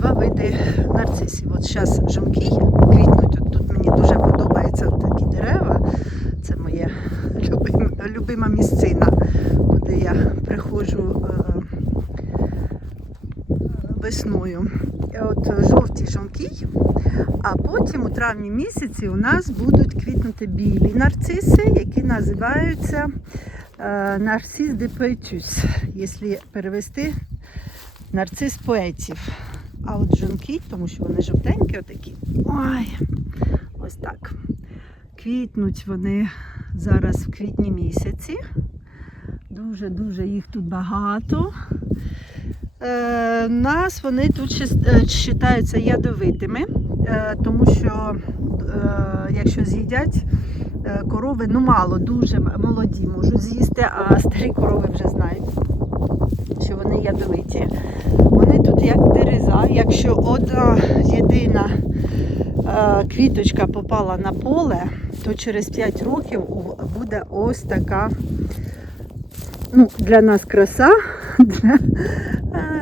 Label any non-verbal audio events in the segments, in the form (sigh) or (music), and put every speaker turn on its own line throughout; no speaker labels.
квітнути нарцисів. От зараз жовкій квітнуть. От тут мені дуже подобаються такі дерева. Це моє любим, любима місцина, куди я приходжу е, весною. От жовті жовкій, а потім у травні місяці у нас будуть квітнути білі нарциси, які називаються е, нарцис де поетюс, якщо перевести нарцис поетів. А от жонки, тому що вони жовтенькі, отакі. Ой, ось так. Квітнуть вони зараз в квітні місяці. Дуже-дуже їх тут багато. Е, нас вони тут е, вважаються ядовитими, е, тому що е, якщо з'їдять е, корови, ну мало, дуже молоді можуть з'їсти, а старі корови вже знають, що вони ядовиті. Вони тут як якщо одна єдина е, квіточка попала на поле, то через 5 років буде ось така ну, для нас краса,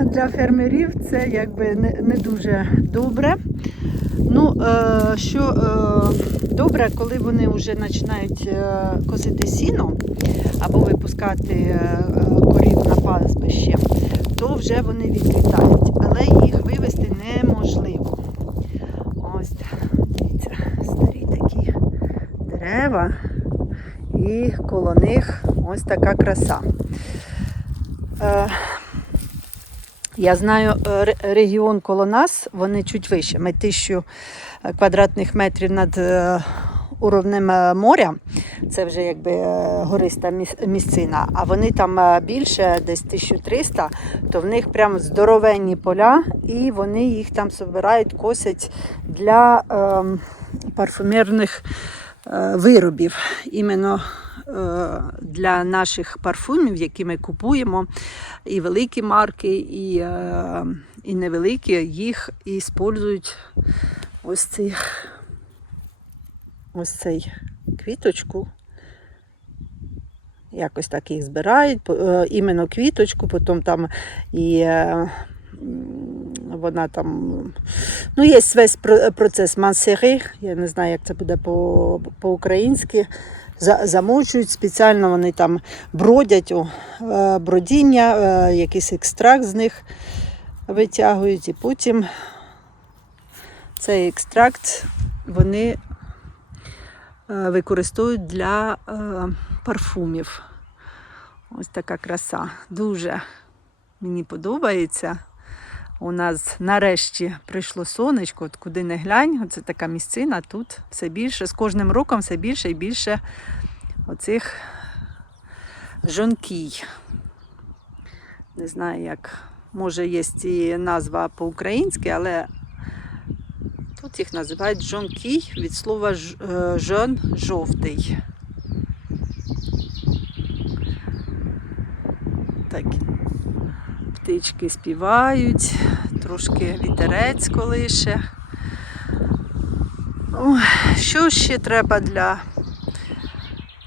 для, е, фермерів це якби не, дуже добре. Ну, е, що добре, коли вони вже починають косити сіно або випускати корів на пастбище, то вже вони відлітають, але їх вивезти неможливо. Ось, дивіться, старі такі дерева, і коло них ось така краса. Е, я знаю е, регіон коло нас, вони чуть вище. Ми тисячу е, квадратних метрів над уровнем моря. Це вже якби гориста місцина. А вони там більше, десь 1300, то в них прям здоровенні поля, і вони їх там збирають, косять для ем, виробів. Іменно е, для наших парфумів, які ми купуємо, і великі марки, і, е, і невеликі, їх іспользують ось цих ось цей квіточку. Якось так їх збирають, е, іменно квіточку, потім там і е, вона там. Ну, є весь процес мансери, я не знаю, як це буде по- по-українськи. За- Замочують спеціально вони там бродять о, е, бродіння, е, якийсь екстракт з них витягують, і потім цей екстракт вони е, використовують для парфумів. Ось така краса. Дуже мені подобається. У нас нарешті прийшло сонечко, от куди не глянь, оце така місцина, тут все більше, з кожним роком все більше і більше оцих жонкій. Не знаю, як може є і назва по-українськи, але тут їх називають жонкій від слова е, жон жовтий. Так, птички співають, трошки вітерець колише. Що ще треба для,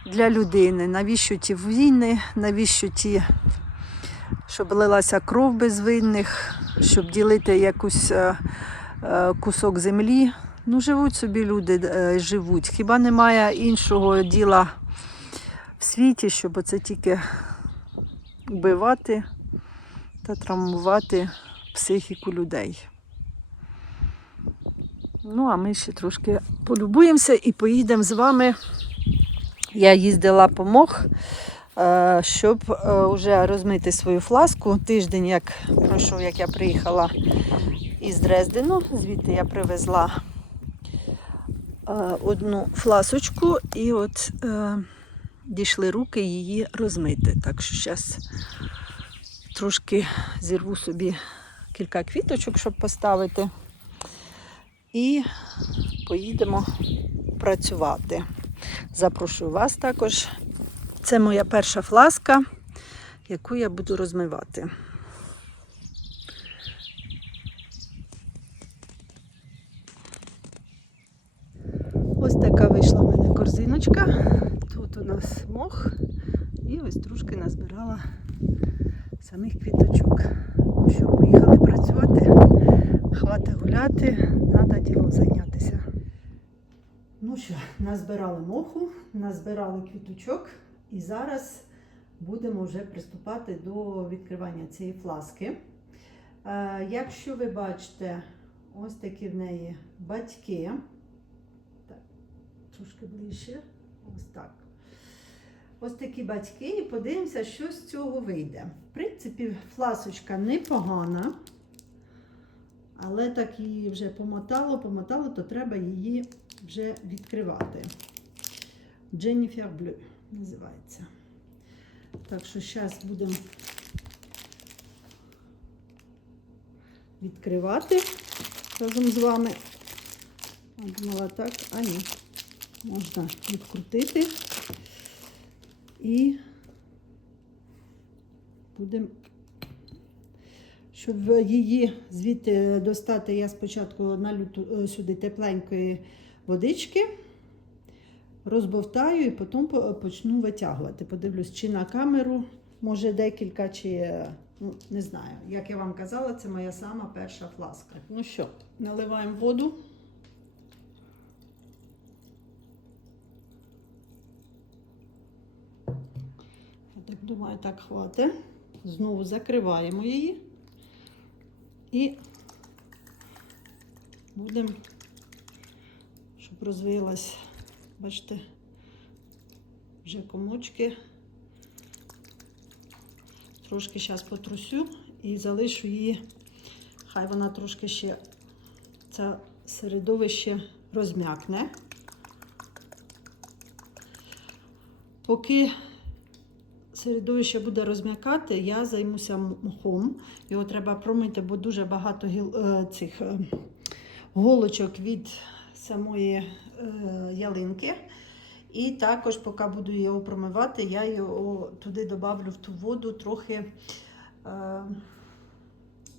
для людини? Навіщо ті війни, навіщо ті, щоб лилася кров безвинних, щоб ділити якусь е, е, кусок землі? Ну, живуть собі люди, е, живуть. Хіба немає іншого діла в світі, щоб це тільки вбивати та травмувати психіку людей. Ну, а ми ще трошки полюбуємося і поїдемо з вами. Я їздила по мох, е, щоб е, вже розмити свою фласку. Тиждень, як пройшов, як я приїхала із Дрездену, звідти я привезла е, одну фласочку і от е, дійшли руки її розмити. Так що зараз трошки зірву собі кілька квіточок, щоб поставити. І поїдемо працювати. Запрошую вас також. Це моя перша фласка, яку я буду розмивати. Ось така вийшла в мене корзиночка. Тут у нас мох. І ось трошки назбирала самих квіточок. Ну що, поїхали працювати. Хвати гуляти, треба ділом зайнятися. Ну що, назбирали моху, назбирали квіточок і зараз будемо вже приступати до відкривання цієї фласки. Е, якщо ви бачите, ось такі в неї батьки. Так, трошки ближче. Ось так. Ось такі батьки, і подивимося, що з цього вийде. В принципі, фласочка непогана, але так її вже помотало, помотало, то треба її вже відкривати. Jennifer Bleu називається. Так що зараз будемо відкривати разом з вами. Думала так, а ні. Можна відкрутити і будемо, щоб її звідти достати, я спочатку налюту сюди тепленької водички, розбовтаю і потім почну витягувати. Подивлюсь, чи на камеру, може декілька, чи ну, не знаю. Як я вам казала, це моя сама перша фласка. Ну що, наливаємо воду. Так думаю, так хватить. Знову закриваємо її і будемо, щоб розвилась, бачите, вже комочки. Трошки зараз потрусю і залишу її, хай вона трошки ще це середовище розм'якне. Поки середовище буде розм'якати, я займуся мхом. Його треба промити, бо дуже багато гіл, е, цих е, голочок від самої е, ялинки. І також, поки буду його промивати, я його туди додавлю в ту воду трохи,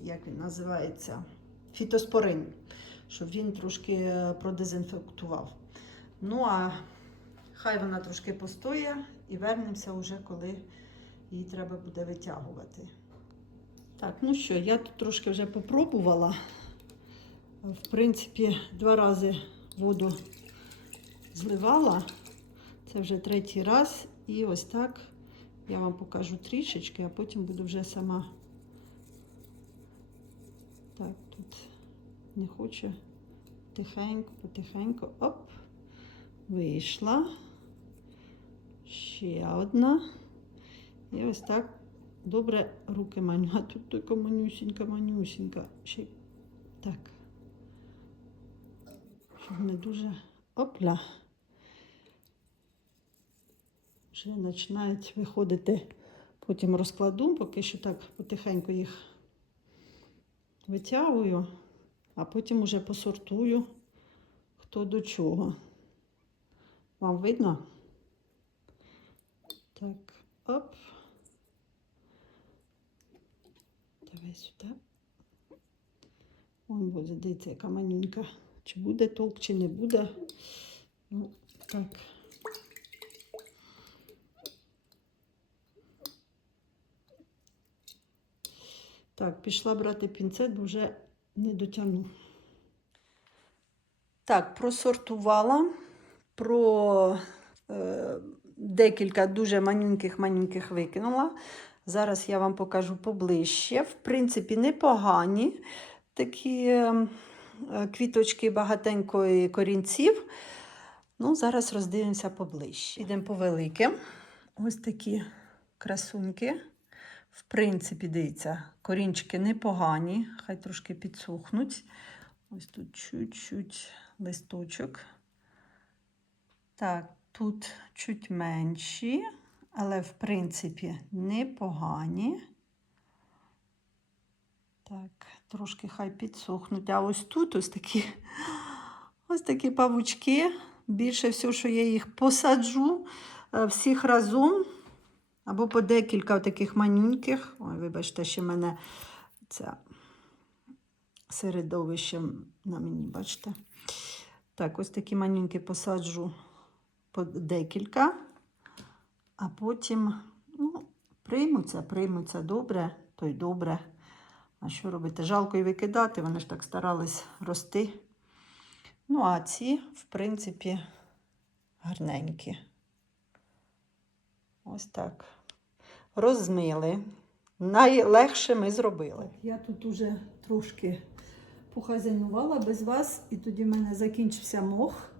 як він називається, фітоспорин, щоб він трошки продезінфектував. Ну а хай вона трошки постоє і вернемося вже, коли її треба буде витягувати. Так, ну що, я тут трошки вже попробувала. В принципі, два рази воду зливала. Це вже третій раз. І ось так я вам покажу трішечки, а потім буду вже сама. Так, тут не хочу. Тихенько, потихенько. Оп, вийшла. Ще одна. І ось так добре руки маню. А (laughs) тут тільки манюсінька, манюсінька. Ще... Так. Щоб не дуже. Опля. Вже починають виходити. Потім розкладу, поки що так потихеньку їх витягую, а потім уже посортую, хто до чого. Вам видно? Так, оп. Давай сюди. Ой, буде, дивіться, яка манюнька. Чи буде толк, чи не буде. Ну, так. Так, пішла брати пінцет, бо вже не дотягну. Так, просортувала про е, декілька дуже манюньких-манюньких викинула. Зараз я вам покажу поближче. В принципі, непогані такі е, квіточки багатенької корінців. Ну, зараз роздивимося поближче. Йдемо по великим. Ось такі красуньки. В принципі, дивіться, корінчики непогані, хай трошки підсохнуть. Ось тут чуть-чуть листочок. Так, тут чуть менші, але в принципі непогані. Так, трошки хай підсохнуть. А ось тут ось такі, ось такі павучки. Більше всього, що я їх посаджу е, всіх разом. Або по декілька таких манюньких. Ой, вибачте, ще в мене це середовище на мені, бачите. Так, ось такі манюньки посаджу по декілька, а потім ну, приймуться, приймуться добре, то й добре. А що робити? Жалко і викидати, вони ж так старались рости. Ну, а ці, в принципі, гарненькі. Ось так. Розмили. Найлегше ми зробили. Я тут уже трошки похазяйнувала без вас, і тоді в мене закінчився мох.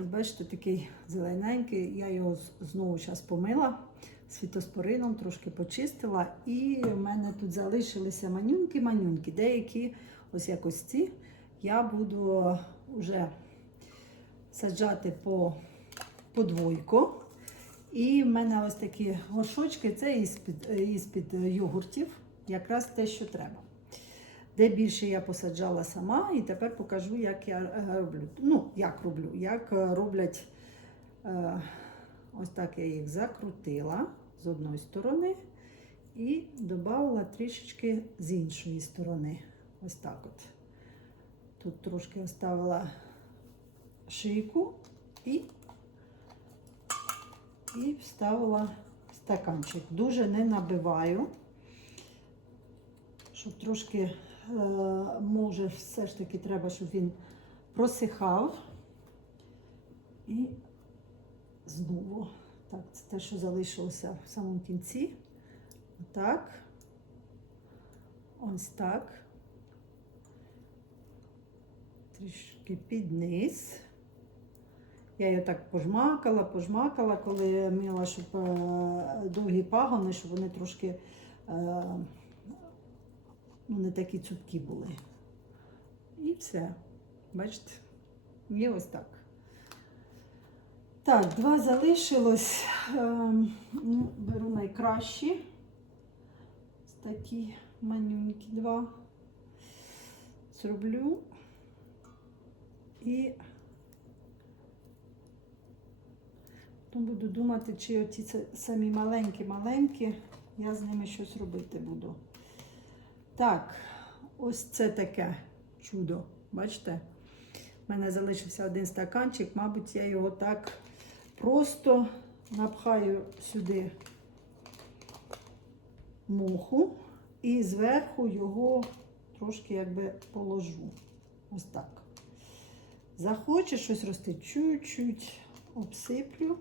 Ось бачите, такий зелененький. Я його знову зараз помила світоспорином, трошки почистила. І в мене тут залишилися манюньки-манюньки. Деякі, ось якось ці, я буду вже саджати по, по двойку. І в мене ось такі горшочки, це із-під, із-під йогуртів, якраз те, що треба. Де більше я посаджала сама, і тепер покажу, як я е, роблю. Ну, як роблю, як е, роблять е, ось так я їх закрутила з одної сторони і додала трішечки з іншої сторони. Ось так от. Тут трошки оставила шийку і і вставила стаканчик. Дуже не набиваю, щоб трошки, може, все ж таки треба, щоб він просихав. І знову. Так, це те, що залишилося в самому кінці. Отак. Ось так. Трішки під низ. Я її так пожмакала, пожмакала, коли мила, щоб е, довгі пагони, щоб вони трошки е, ну, не такі цупкі були. І все. Бачите? І ось так. Так, два залишилось. Ем, ну, беру найкращі. Такі манюнькі два. Зроблю. І потім буду думати, чи це самі маленькі-маленькі, я з ними щось робити буду. Так, ось це таке чудо. Бачите? У мене залишився один стаканчик, мабуть, я його так просто напхаю сюди моху і зверху його трошки якби положу. Ось так. Захоче щось рости, чуть-чуть обсиплю,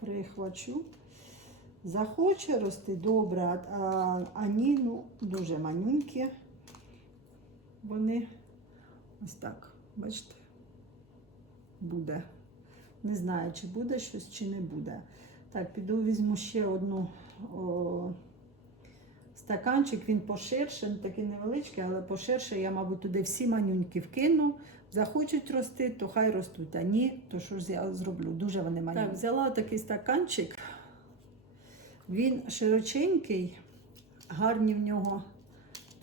прихвачу. Захоче рости добре, а, а, ні, ну, дуже манюнькі. Вони ось так, бачите, буде. Не знаю, чи буде щось, чи не буде. Так, піду візьму ще одну о, стаканчик, він поширше, такий невеличкий, але поширше. Я, мабуть, туди всі манюньки вкину. Захочуть рости, то хай ростуть. А ні, то що ж я зроблю? Дуже вони манюнькі. Так, взяла такий стаканчик. Він широченький, гарні в нього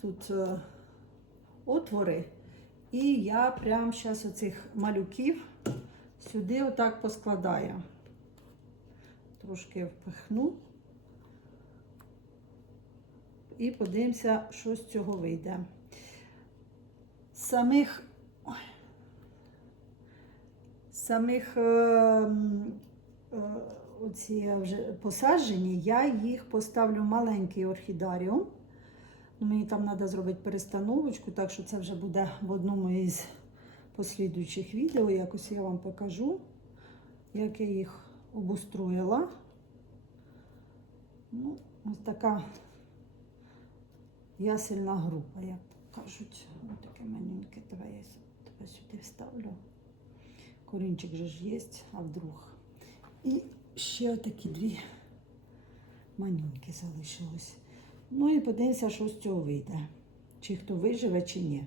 тут е, отвори. І я прямо зараз оцих малюків сюди отак поскладаю. Трошки впихну. І подивимося, що з цього вийде. Самих, ой, самих е, е, оці вже посаджені, я їх поставлю в маленький орхідаріум. Ну, Мені там треба зробити перестановочку, так що це вже буде в одному із послідуючих відео. Якось я вам покажу, як я їх обустроїла. Ну, ось така ясельна група, як кажуть. Ось таке маленьке. Давай я тебе сюди вставлю. Корінчик же ж є, а вдруг. І ще такі дві манюньки залишилось. Ну і подивимося, що з цього вийде. Чи хто виживе, чи ні.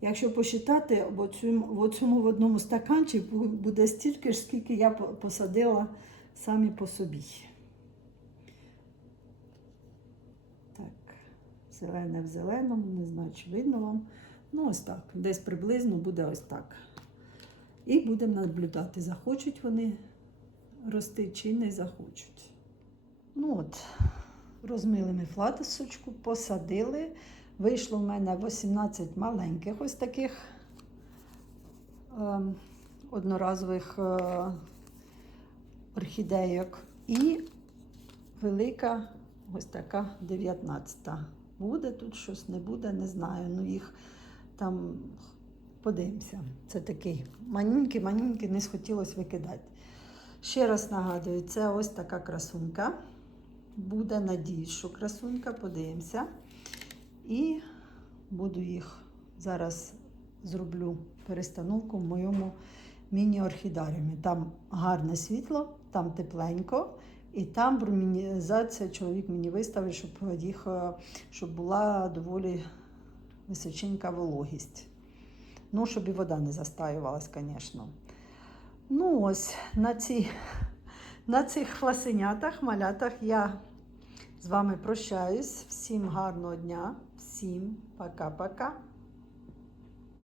Якщо посчитати, в цьому, в в одному стаканчику буде стільки ж, скільки я посадила самі по собі. Так, зелене в зеленому, не знаю, чи видно вам. Ну, ось так. Десь приблизно буде ось так. І будемо наблюдати, захочуть вони рости чи не захочуть. Ну от, розмили ми флатисочку, посадили. Вийшло в мене 18 маленьких ось таких ем, одноразових е, орхідейок. І велика ось така 19-та. буде тут щось, не буде, не знаю. Ну їх там подивимося. Це такий манюнький, манюнький, не схотілося викидати. Ще раз нагадую, це ось така красунька. Буде, надіюсь, що красунька, подивимося. І буду їх зараз зроблю перестановку в моєму міні-орхідаріумі. Там гарне світло, там тепленько, і там брумінізація чоловік мені виставив, щоб їх, е, щоб була доволі височенька вологість. Ну, щоб і вода не застаювалась, звісно. Ну, ось на, ці, на цих ласенятах, малятах я з вами прощаюсь. Всім гарного дня, всім пока-пока.